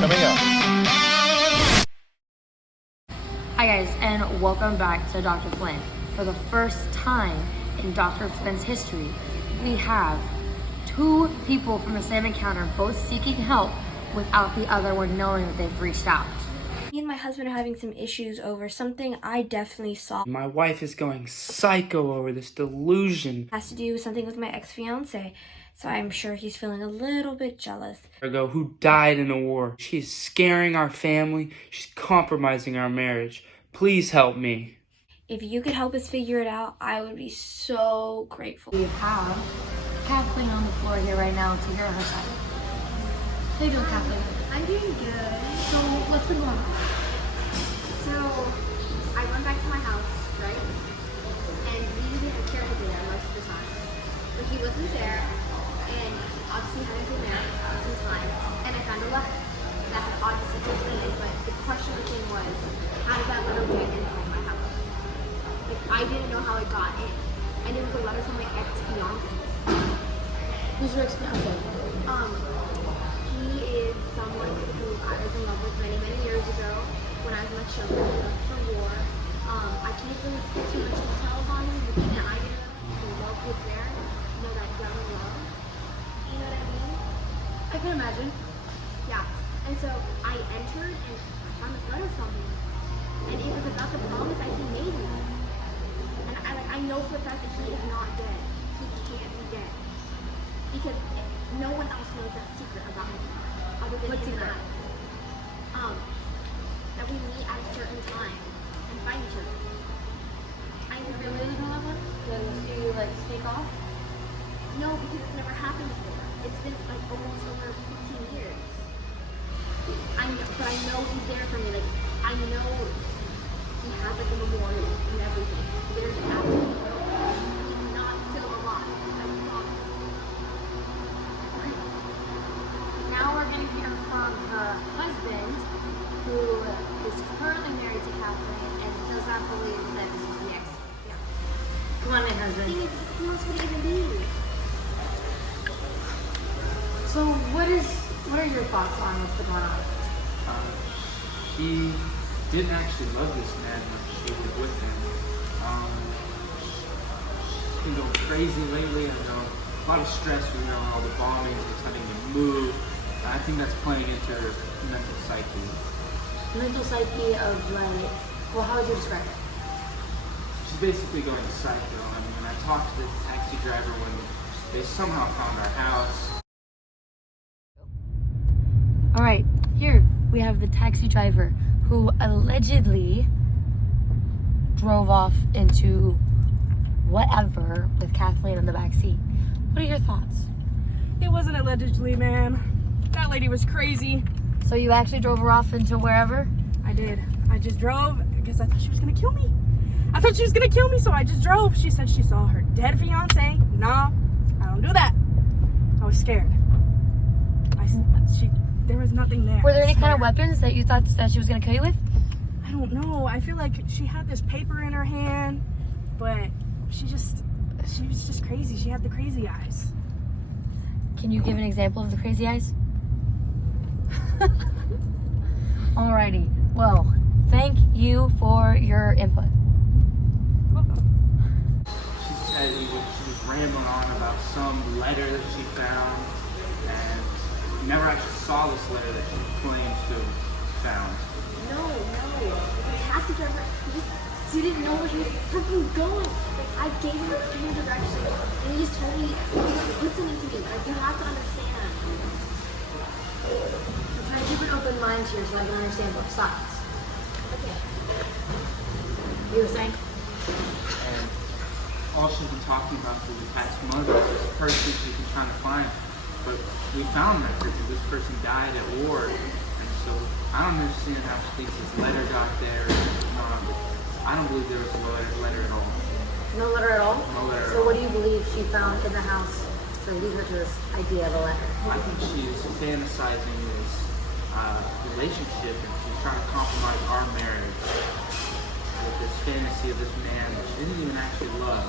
coming up. Hi guys, and welcome back to Dr. Flynn. For the first time in Dr. Flynn's history, we have two people from the same encounter both seeking help without the other one knowing that they've reached out. Me and my husband are having some issues over something I definitely saw. My wife is going psycho over this delusion. It has to do with something with my ex-fiance, so I'm sure he's feeling a little bit jealous. Who died in a war. She's scaring our family. She's compromising our marriage. Please help me. If you could help us figure it out, I would be so grateful. We have Kathleen on the floor here right now to hear her side. How you doing, Kathleen? I'm doing good. So what's been going on? So I went back to my house, right? And we didn't have caretaker there most of the time. But he wasn't there, and obviously hadn't been there for some time. And I found a letter that had obviously just been in, but the question of the thing was, how did that letter get inside my house? Like, I didn't know how it got in. And it was a letter from my ex-fiance. Who's your ex-fiance? He is someone who I was in love with many, many years ago when I was much younger and left for war. I can't really speak too much details on him, but the thing I didn't know, the love was there. You know, that young love. You know what I mean? I can imagine. Yeah. And so I entered and I found this letter from him. And it was about the promise that he made me. And I know for a fact that he is not dead. He can't be dead. Because no one else knows that secret about him. Other than him and I. That we meet at a certain time and find each other. I really don't have one. Do you like sneak off? No, because it's never happened before. It's been like almost over 15 years. But I know he's there for me. Like, I know he has like a memorial and everything. There's absolutely no way he's not still alive. I promise. Now we're going to hear from her husband, who is currently married to Kathleen and does not believe that this is the ex. Yeah. Come on in, husband. Who else would it even be? So what are your thoughts on what's been going on? She didn't actually love this man when she was with him. She's been going crazy lately. I know a lot of stress from all the bombings, it's having to move. I think that's playing into her mental psyche. Mental psyche of like, well, how would you describe it? She's basically going psycho. I mean, when I talked to the taxi driver when they somehow found our house. All right, here we have the taxi driver who allegedly drove off into whatever with Kathleen in the back seat. What are your thoughts? It wasn't allegedly, ma'am. That lady was crazy. So you actually drove her off into wherever? I did. I just drove because I thought she was gonna kill me. So I just drove. She said she saw her dead fiance. Nah, I don't do that. I was scared. There was nothing there. Were there any kind of weapons that you thought that she was gonna kill you with? I don't know. I feel like she had this paper in her hand, but she was just crazy. She had the crazy eyes. Can you give an example of the crazy eyes? Alrighty. Well, thank you for your input. She said she was rambling on about some letter that she found, and never actually saw this letter that she claims to have found. No. The taxi driver, he didn't know where he was freaking going. Like, I gave him a clear direction, and he just told me he wasn't listening to me. Like, you have to understand. I'm trying to keep an open mind here so I can understand both sides. Okay. You were saying? And all she's been talking about for the past month is this person she's been trying to find. But we found that person. This person died at war. And so I don't understand how she thinks this letter got there. I don't believe there was a letter at all. No letter at all? No letter at So all. what do you believe she found in the house to lead her to this idea of a letter? I think she's fantasizing this relationship, and she's trying to compromise our marriage with this fantasy of this man that she didn't even actually love,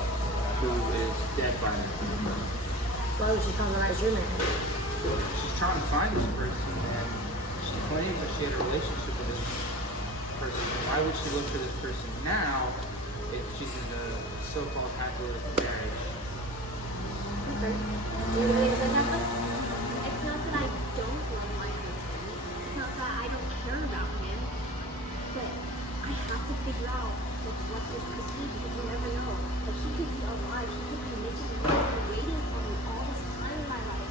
who is dead by now. Why would she compromise your marriage? She's trying to find this person, and she weddings if she had a relationship with this person. Why would she look for this person now if she's in a so-called happy marriage? Okay. Do you really think that? It's not that I don't love my husband. It's not that I don't care about him. But I have to figure out like what this could be because you never know. Like he could be alive, he could be missing, he could be waiting for me all this time in my life.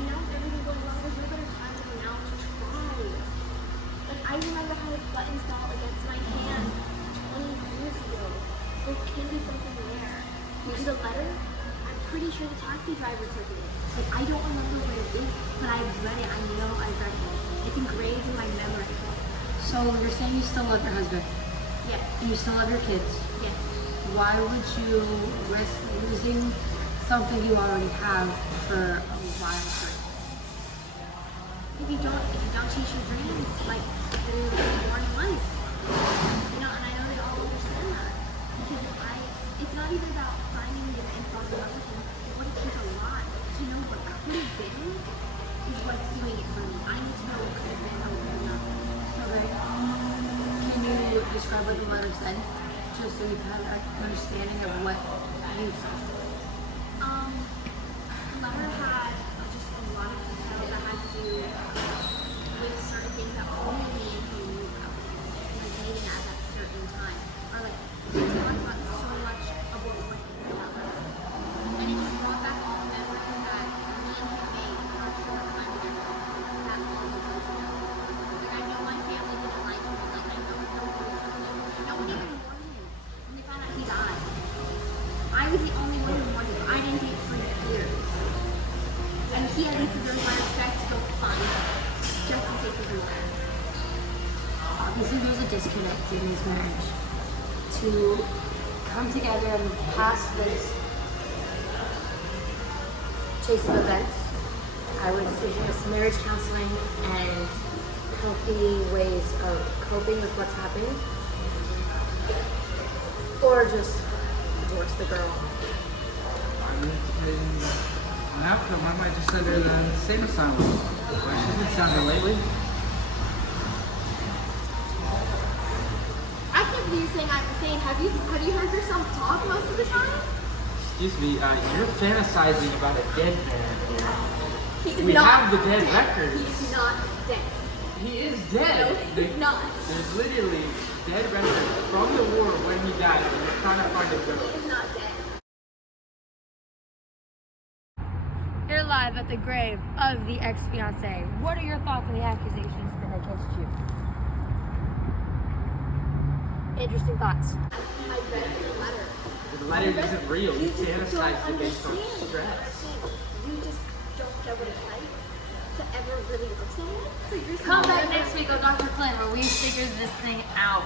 And now with everything going wrong, there's no better time than now to try. Like I remember how his buttons fell against my hand 20 years ago. There can be something there. Because the letter, I'm pretty sure the taxi driver took it. Like I don't remember what it is, but I've read it. I know I've read it. It's engraved in my memory. So you're saying you still love your husband Yes. and you still love your kids. Yes. Why would you risk losing something you already have for a wild dream? If you don't chase your dreams, like there's more in life. You know, and I know they all understand that. Because it's not even about finding him and falling in love with him. What if he's alive? To know what could have been is what's doing it for me. I need to know what could have been, what could have not been. Okay. Can you describe what the letter said? Just so you have an understanding of what you saw. The letter had just a lot of details that had to do with certain things that only me and him knew about. Like meeting at that certain time. Or like we talked about so much about what was in that letter. And it just brought back all the memories that me and him made in our short time together. That all the years ago. Like I know my family didn't like him. Like I know no one trusted him. No one even mourned him. When they found out he died. I was the only one who mourned him. I didn't get free years. And he at least deserves my respect to go find him. Just in case he's alive. Obviously, there's a disconnect in this marriage. To come together and pass this chase of events, I would suggest marriage counseling and healthy ways of coping with what's happening, or just divorce the girl. I mean, an outcome, I might just send her to the insane asylum. Like she's been sounding lately. I can't believe you're saying I'm insane. Have you heard yourself talk most of the time? Excuse me, you're fantasizing about a dead man. He's We not have the dead dead. records. He's not dead. He is dead. No, he's not. There's literally dead records from the war when he died. And we're trying to find a girl. He's not dead. You're live at the grave of the ex-fiance. What are your thoughts on the accusations that against you? Interesting thoughts. I read the letter. The letter isn't real. You just fantasize don't it based on understand. stress. You just don't get what it's like to ever really love someone. So you're Come saying back next week on Dr. Flynn where we figure this thing out.